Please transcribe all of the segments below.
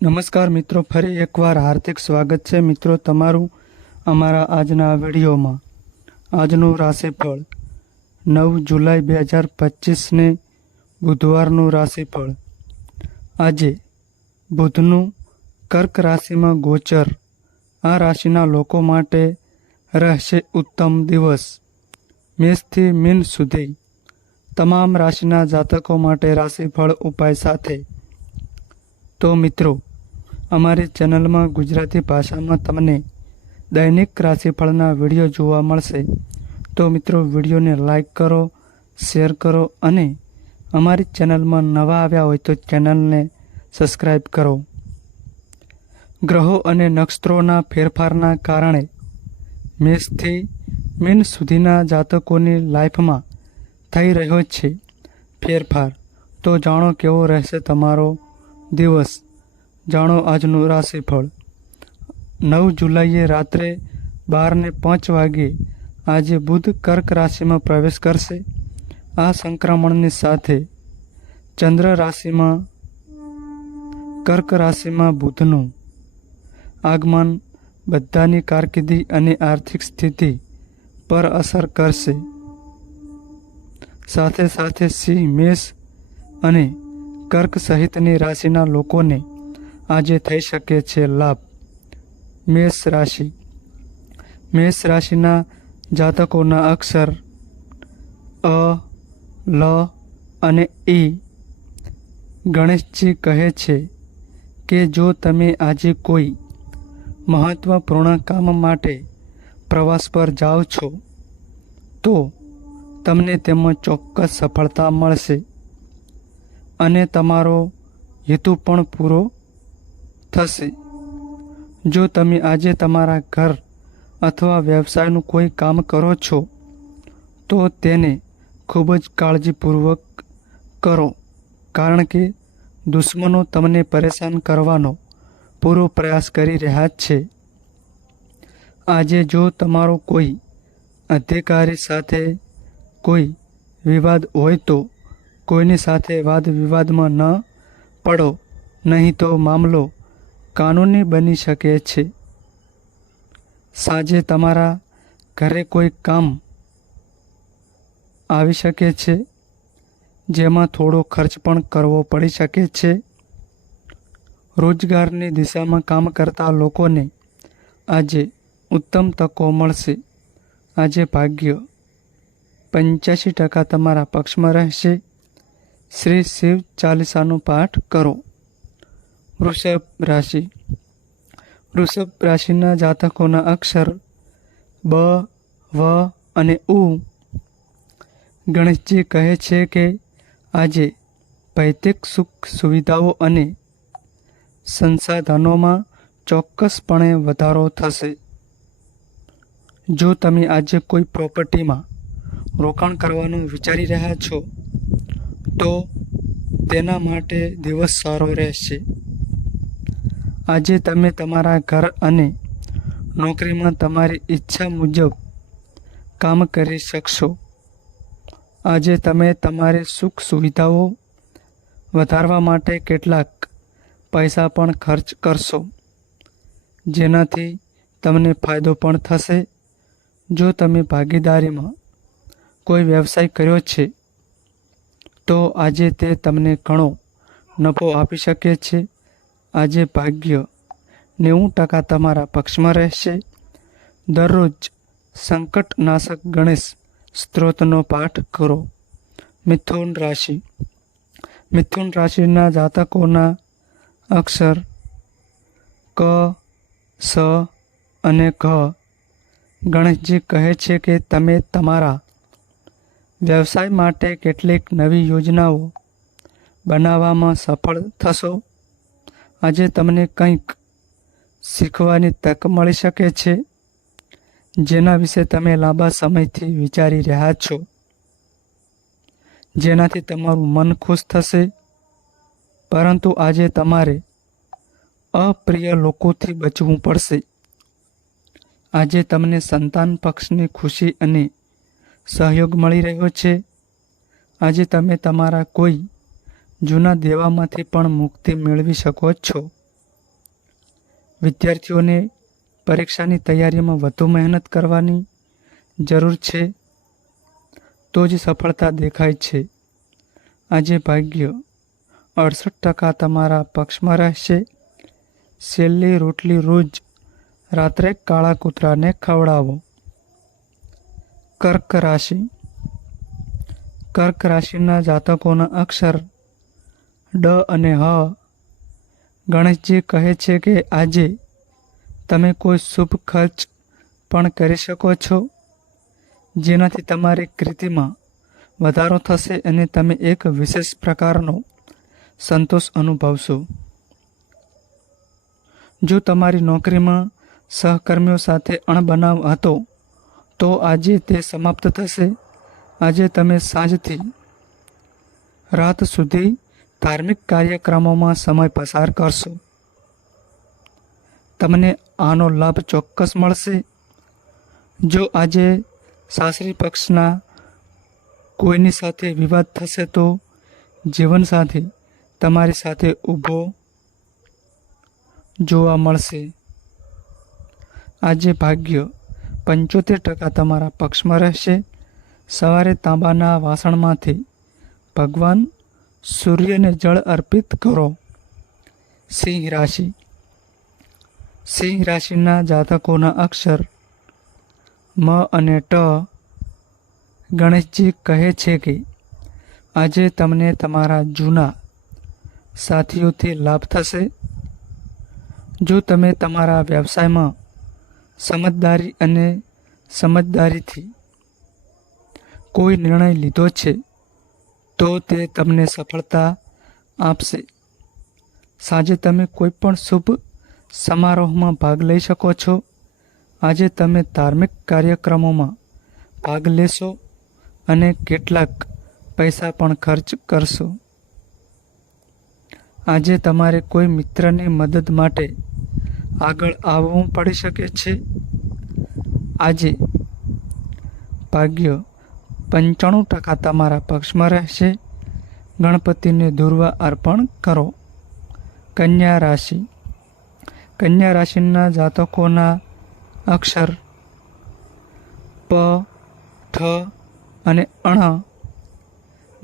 નમસ્કાર મિત્રો, ફરી એકવાર હાર્દિક સ્વાગત છે મિત્રો તમારું અમારા આજના વિડીયોમાં. આજનું રાશિફળ નવ જુલાઈ બે હજાર પચીસને બુધવારનું રાશિફળ. આજે બુધનું કર્ક રાશિમાં ગોચર. આ રાશિના લોકો માટે રહેશે ઉત્તમ દિવસ. મેષથી મીન સુધી તમામ રાશિના જાતકો માટે રાશિફળ ઉપાય સાથે. તો મિત્રો અમારી ચેનલમાં ગુજરાતી ભાષામાં તમને દૈનિક રાશિફળના વીડિયો જોવા મળશે. તો મિત્રો, વિડીયોને લાઈક કરો, શેર કરો અને અમારી ચેનલમાં નવા આવ્યા હોય તો ચેનલને સબસ્ક્રાઈબ કરો. ગ્રહો અને નક્ષત્રોના ફેરફારના કારણે મેષથી મીન સુધીના જાતકોની લાઈફમાં થઈ રહ્યો છે ફેરફાર. તો જાણો કેવો રહેશે તમારો દિવસ. જાણો આજનું રાશિફળ. નવ જુલાઈએ રાત્રે બારને પાંચ વાગ્યે આજે બુધ કર્ક રાશિમાં પ્રવેશ કરશે. આ સંક્રમણની સાથે ચંદ્ર રાશિમાં કર્ક રાશિમાં બુધનું આગમન બધાની કારકિર્દી અને આર્થિક સ્થિતિ પર અસર કરશે. સાથે સાથે સિંહ, મેષ અને કર્ક સહિતની રાશિના લોકોને આજે થઈ શકે છે લાભ. મેષ રાશિ. મેષ રાશિના જાતકોના અક્ષર અ, લ અને ઈ ગણેશજી કહે છે કે જો તમે આજે કોઈ મહત્વપૂર્ણ કામ માટે પ્રવાસ પર જાઓ છો, તો તમને તેમાં ચોક્કસ સફળતા મળશે અને તમારો હેતુ પણ પૂરો થશે. જો તમે આજે તમારા ઘર અથવા વ્યવસાયનું કોઈ કામ કરો છો, તો તેને ખૂબ જ કાળજીપૂર્વક કરો, કારણ કે દુશ્મનો તમને પરેશાન કરવાનો પૂરો પ્રયાસ કરી રહ્યા છે. આજે જો તમારો કોઈ અધિકારી સાથે કોઈ વિવાદ હોય તો કોઈની સાથે વાદ વિવાદમાં ન પડો, નહીં તો મામલો કાનૂની બની શકે છે. સાંજે તમારા ઘરે કોઈ કામ આવી શકે છે, જેમાં થોડો ખર્ચ પણ કરવો પડી શકે છે. રોજગારની દિશામાં કામ કરતા લોકોને આજે ઉત્તમ તકો મળશે. આજે ભાગ્ય પંચ્યાસી ટકા તમારા પક્ષમાં રહેશે. શ્રી શિવ ચાલીસાનો પાઠ કરો. વૃષભ રાશિ. વૃષભ રાશિના જાતકોના અક્ષર બ, વ અને ઉ ગણેશજી કહે છે કે આજે ભૌતિક સુખ સુવિધાઓ અને સંસાધનોમાં ચોક્કસપણે વધારો થશે. જો તમે આજે કોઈ પ્રોપર્ટીમાં રોકાણ કરવાનું વિચારી રહ્યા છો, તો તેના માટે દિવસ સારો રહેશે. આજે તમે તમારા ઘર અને નોકરીમાં તમારી ઈચ્છા મુજબ કામ કરી શકશો. આજે તમે તમારી સુખ સુવિધાઓ વધારવા માટે કેટલાક પૈસા પણ ખર્ચ કરશો. જેનાથી તમને ફાયદો પણ થશે. જો તમે ભાગીદારીમાં કોઈ વ્યવસાય કર્યો છે, તો આજે તે તમને ઘણો નફો આપી શકે છે. આજે ભાગ્ય નેવું ટકા તમારા પક્ષમાં રહેશે. દરરોજ સંકટનાશક ગણેશ સ્ત્રોતનો પાઠ કરો. મિથુન રાશિ. મિથુન રાશિના જાતકોના અક્ષર ક, સ અને ઘ. ગણેશજી કહે છે કે તમે તમારા વ્યવસાય માટે કેટલીક નવી યોજનાઓ બનાવવામાં સફળ થશો. આજે તમને કંઈક શીખવાની તક મળી શકે છે, જેના વિશે તમે લાંબા સમયથી વિચારી રહ્યા છો. જેનાથી તમારું મન ખુશ થશે. પરંતુ આજે તમારે અપ્રિય લોકોથી બચવું પડશે. આજે તમને સંતાન પક્ષની ખુશી અને સહયોગ મળી રહ્યો છે. આજે તમે તમારા કોઈ જૂના દેવામાંથી પણ મુક્તિ મેળવી શકો છો. વિદ્યાર્થીઓને પરીક્ષાની તૈયારીમાં વધુ મહેનત કરવાની જરૂર છે. તો જ સફળતા દેખાય છે. આજે ભાગ્ય અડસઠ ટકા તમારા પક્ષમાં રહેશે. છેલ્લી રોટલી રોજ રાત્રે કાળા કૂતરાને ખવડાવો. કર્ક રાશિ. કર્ક રાશિના જાતકોના અક્ષર ડ અને હ. ગણેશજી કહે છે કે આજે તમે કોઈ શુભ ખર્ચ પણ કરી શકો છો, જેનાથી તમારી કૃતિમાં વધારો થશે અને તમે એક વિશેષ પ્રકારનો સંતોષ અનુભવશો. જો તમારી નોકરીમાં સહકર્મીઓ સાથે અણબનાવ હતો, તો આજે તે સમાપ્ત થશે. આજે તમે સાંજથી રાત સુધી ધાર્મિક કાર્યક્રમોમાં સમય પસાર કરશો. તમને આનો લાભ ચોક્કસ મળશે. જો આજે સાસરી પક્ષના કોઈની સાથે વિવાદ થશે તો જીવનસાથી તમારી સાથે ઊભો જોવા મળશે. આજે ભાગ્ય પંચોતેર ટકા તમારા પક્ષમાં રહેશે. સવારે તાંબાના વાસણમાંથી ભગવાન સૂર્યને જળ અર્પિત કરો. સિંહ રાશિ. સિંહ રાશિના જાતકોના અક્ષર મ અને ટ ગણેશજી કહે છે કે, આજે તમને તમારા જૂના સાથીઓથી લાભ થશે. જો તમે તમારા વ્યવસાયમાં સમજદારી અને સમજદારીથી કોઈ નિર્ણય લીધો છે તો તે તમને સફળતા આપશે. સાંજે તમે કોઈ પણ શુભ સમારોહમાં ભાગ લઈ શકો છો. આજે તમે ધાર્મિક કાર્યક્રમોમાં ભાગ લેશો અને કેટલાક પૈસા પણ ખર્ચ કરશો. આજે તમારે કોઈ મિત્રની મદદ માટે આગળ આવવું પડી શકે છે. આજે ભાગ્ય પંચાણું ટકા તમારા પક્ષમાં રહેશે. ગણપતિને દુર્વા અર્પણ કરો. કન્યા રાશિ. કન્યા રાશિના જાતકોના અક્ષર પ ઠ અને અણ.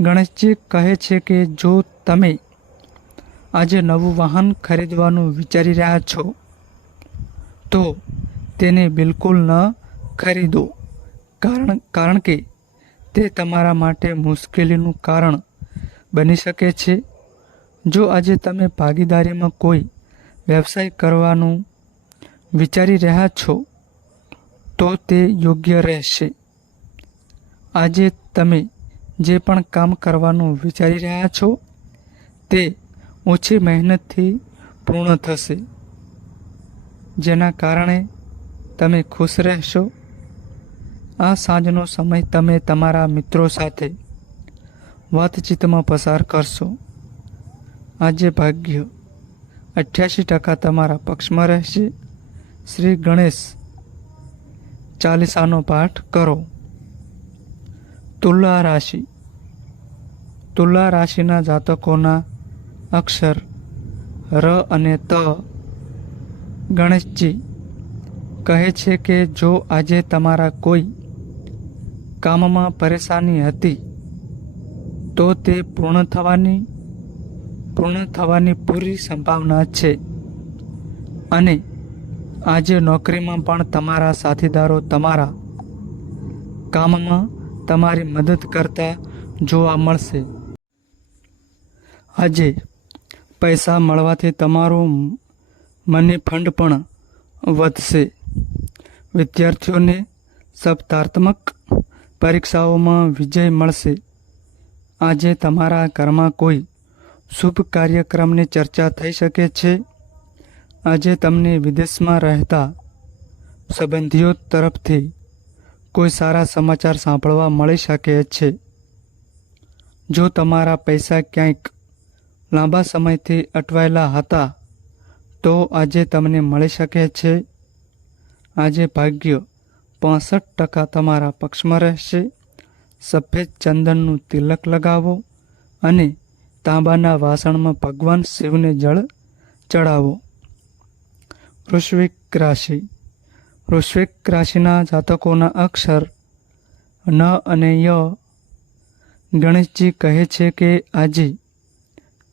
ગણેશજી કહે છે કે જો તમે આજે નવું વાહન ખરીદવાનું વિચારી રહ્યા છો, તો તેને બિલકુલ ન ખરીદો. કારણ કારણ કે તે તમારા માટે મુશ્કેલીનું કારણ બની શકે છે. જો આજે તમે ભાગીદારીમાં કોઈ વ્યવસાય કરવાનું વિચારી રહ્યા છો, તો તે યોગ્ય રહેશે. આજે તમે જે પણ કામ કરવાનું વિચારી રહ્યા છો, તે ઓછી મહેનતથી પૂર્ણ થશે. જેના કારણે તમે ખુશ રહેશો. આ સાંજનો સમય તમે તમારા મિત્રો સાથે વાતચીતમાં પસાર કરશો. આજે ભાગ્ય અઠ્યાસી ટકા તમારા પક્ષમાં રહેશે. શ્રી ગણેશ ચાલીસાનો પાઠ કરો. તુલા રાશિ. તુલા રાશિના જાતકોના અક્ષર ર અને ત ગણેશજી કહે છે કે જો આજે તમારા કોઈ કામમાં પરેશાની હતી, તો તે પૂર્ણ થવાની પૂર્ણ થવાની પૂરી સંભાવના છે. અને આજે નોકરીમાં પણ તમારા સાથીદારો તમારા કામમાં તમારી મદદ કરતા જોવા મળશે. આજે પૈસા મળવાથી તમારું મની ફંડ પણ વધશે. વિદ્યાર્થીઓને સ્પર્ધાત્મક પરીક્ષાઓમાં વિજય મળશે. આજે તમારા ઘરમાં કોઈ શુભ કાર્યક્રમની ચર્ચા થઈ શકે છે? આજે તમને વિદેશમાં રહેતા સંબંધીઓ તરફથી કોઈ સારા સમાચાર સાંભળવા મળી શકે છે? જો તમારા પૈસા ક્યાંક લાંબા સમયથી અટવાયેલા હતા, તો આજે તમને મળી શકે છે. આજે ભાગ્ય પાસઠ ટકા તમારા પક્ષમાં રહેશે. સફેદ ચંદનનું તિલક લગાવો અને તાંબાના વાસણમાં ભગવાન શિવને જળ ચડાવો વૃશ્વિક રાશિ. વૃશ્વિક રાશિના જાતકોના અક્ષર ન અને ય ગણેશજી કહે છે કે આજે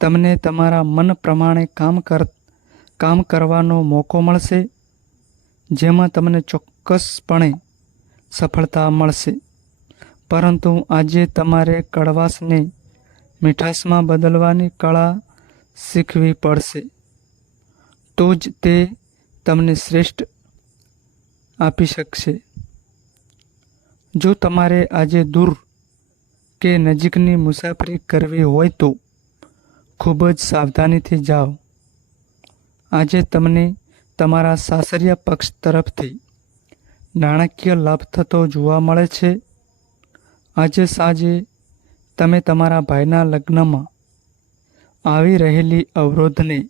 તમને તમારા મન પ્રમાણે કામ કર, કામ કરવાનો મોકો મળશે. જેમાં તમને ચોક્કસપણે સફળતા મળશે. પરંતુ આજે તમારે કડવાશને, મીઠાશમાં બદલવાની કળા શીખવી પડશે. તો જ તે તમને શ્રેષ્ઠ આપી શકશે. જો તમારે આજે દૂર કે નજીકની મુસાફરી કરવી હોય તો ખૂબ જ સાવધાનીથી જાઓ. આજે તમને તમારા સાસરિયા પક્ષ તરફથી નાણાકીય લાભ થતો જોવા મળે છે. આજે સાંજે તમે તમારા ભાઈના લગ્નમાં આવી રહેલી અવરોધને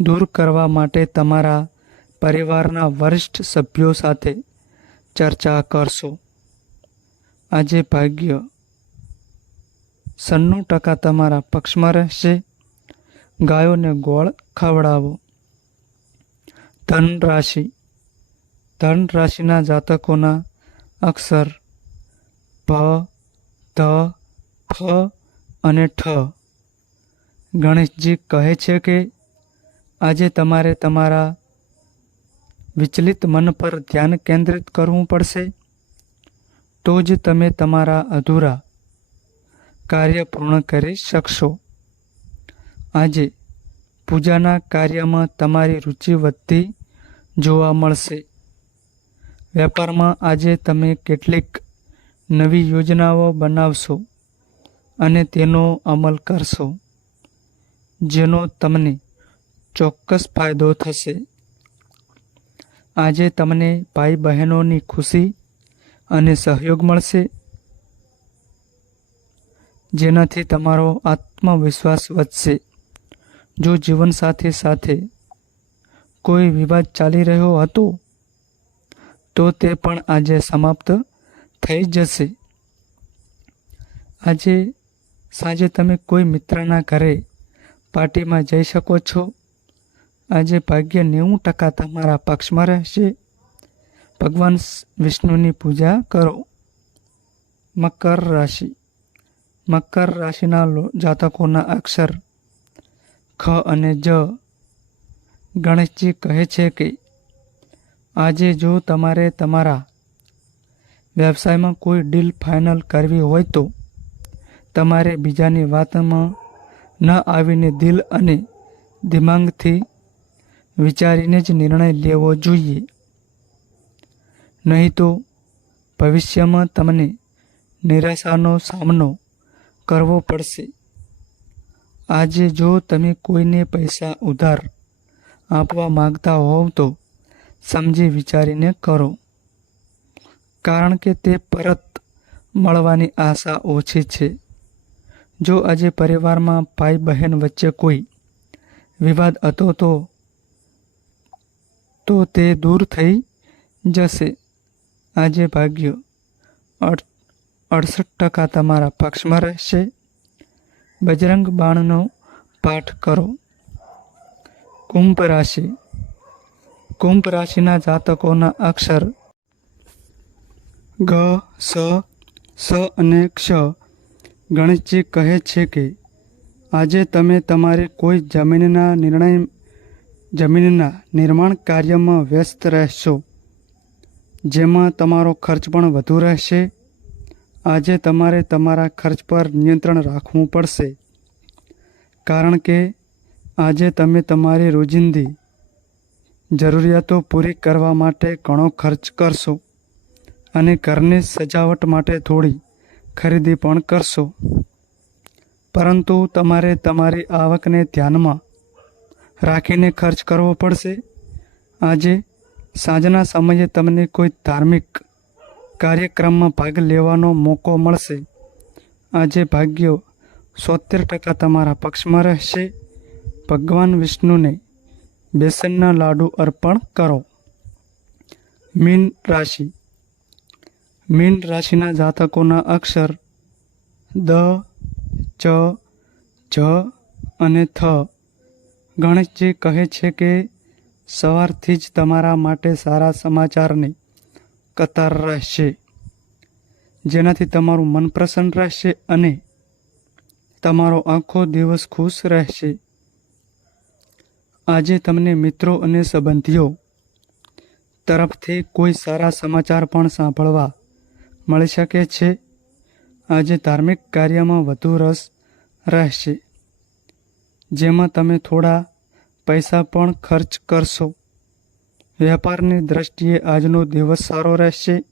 દૂર કરવા માટે તમારા પરિવારના વરિષ્ઠ સભ્યો સાથે ચર્ચા કરશો. આજે ભાગ્ય સન્નું ટકા તમારા પક્ષમાં રહેશે. ગાયોને ગોળ ખવડાવો. ધન રાશિ ધન રાશિના જાતકોના અક્ષર ભ ધ, ફ અને ઠ. ગણેશજી કહે છે કે આજે તમારે તમારા વિચલિત મન પર ધ્યાન કેન્દ્રિત કરવું પડશે. તો જ તમે તમારા અધૂરા કાર્ય પૂર્ણ કરી શકશો. આજે પૂજાના કાર્યમાં તમારી રુચિ વધતી જોવા મળશે. વેપારમાં આજે તમે કેટલીક નવી યોજનાઓ બનાવશો અને તેનો અમલ કરશો, જેનો તમને ચોક્કસ ફાયદો થશે. આજે તમને ભાઈ બહેનોની ખુશી અને સહયોગ મળશે, જેનાથી તમારો આત્મવિશ્વાસ વધશે. જો જીવનસાથી સાથે કોઈ વિવાદ ચાલી રહ્યો હતો, તો તે પણ આજે સમાપ્ત થઈ જશે. આજે સાંજે તમે કોઈ મિત્રના ઘરે પાર્ટીમાં જઈ શકો છો. આજે ભાગ્ય નેવું ટકા તમારા પક્ષમાં રહેશે. ભગવાન વિષ્ણુની પૂજા કરો. મકર રાશિ. મકર રાશિના જાતકોના અક્ષર ખ અને જ ગણેશજી કહે છે કે આજે જો તમારે તમારા વ્યવસાયમાં કોઈ ડીલ ફાઇનલ કરવી હોય તો તમારે બીજાની વાતમાં ન આવીને દિલ અને દિમાગથી વિચારીને જ નિર્ણય લેવો જોઈએ. નહીં તો ભવિષ્યમાં તમને નિરાશાનો સામનો કરવો પડશે. આજે જો તમે કોઈને પૈસા ઉધાર આપવા માંગતા હોવ તો સમજી વિચારીને કરો. કારણ કે તે પરત મળવાની આશા ઓછી છે. જો આજે પરિવારમાં ભાઈ બહેન વચ્ચે કોઈ વિવાદ હતો તો તો તે દૂર થઈ જશે. આજે ભાગ્ય અડસઠ ટકા તમારા પક્ષમાં રહેશે. બજરંગ બાણનો પાઠ કરો. કુંભ રાશિ. કુંભ રાશિના જાતકોના અક્ષર ગ, સ સ અને ક્ષ. ગણેશજી કહે છે કે આજે તમે તમારી કોઈ જમીનના નિર્ણય, જમીનના નિર્માણ કાર્યમાં વ્યસ્ત રહેશો, જેમાં તમારો ખર્ચ પણ વધુ રહેશે. આજે તમારે તમારા ખર્ચ પર નિયંત્રણ રાખવું પડશે. કારણ કે આજે તમે તમારી રોજિંદી જરૂરિયાતો પૂરી કરવા માટે ઘણો ખર્ચ કરશો અને ઘરની સજાવટ માટે થોડી ખરીદી પણ કરશો. પરંતુ તમારે તમારી આવકને ધ્યાનમાં રાખીને ખર્ચ કરવો પડશે. આજે સાંજના સમયે તમને કોઈ ધાર્મિક કાર્યક્રમમાં ભાગ લેવાનો મોકો મળશે. આજે ભાગ્ય સોતેર ટકા તમારા પક્ષમાં રહેશે. ભગવાન વિષ્ણુને બેસનના લાડુ અર્પણ કરો. મીન રાશિ. મીન રાશિના જાતકોના અક્ષર દ, ચ, જ અને થ. ગણેશજી કહે છે કે સવારથી જ તમારા માટે સારા સમાચારની કતાર રહેશે. જેનાથી તમારું મન પ્રસન્ન રહેશે અને તમારો આખો દિવસ ખુશ રહેશે. આજે તમને મિત્રો અને સંબંધીઓ તરફથી કોઈ સારા સમાચાર પણ સાંભળવા મળી શકે છે. આજે ધાર્મિક કાર્યમાં વધુ રસ રહેશે. જેમાં તમે થોડા પૈસા પણ ખર્ચ કરશો. વેપારની દ્રષ્ટિએ આજનો દિવસ સારો રહેશે.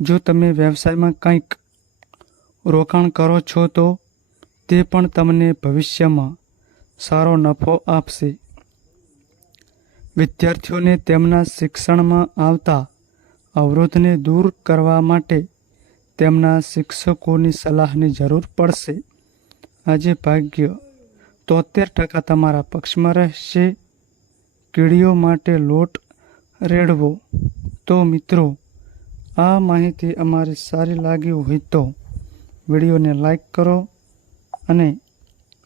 જો તમે વ્યવસાયમાં કંઈક રોકાણ કરો છો તો તે પણ તમને ભવિષ્યમાં સારો નફો આપશે. વિદ્યાર્થીઓને તેમના શિક્ષણમાં આવતા અવરોધને દૂર કરવા માટે તેમના શિક્ષકોની સલાહની જરૂર પડશે. આજે ભાગ્ય તોતેર ટકા તમારા પક્ષમાં રહેશે. કીડીઓ માટે લોટ રેડવો. તો મિત્રો, આ માહિતી અમારી સારી લાગી હોય તો વિડીયોને લાઈક કરો અને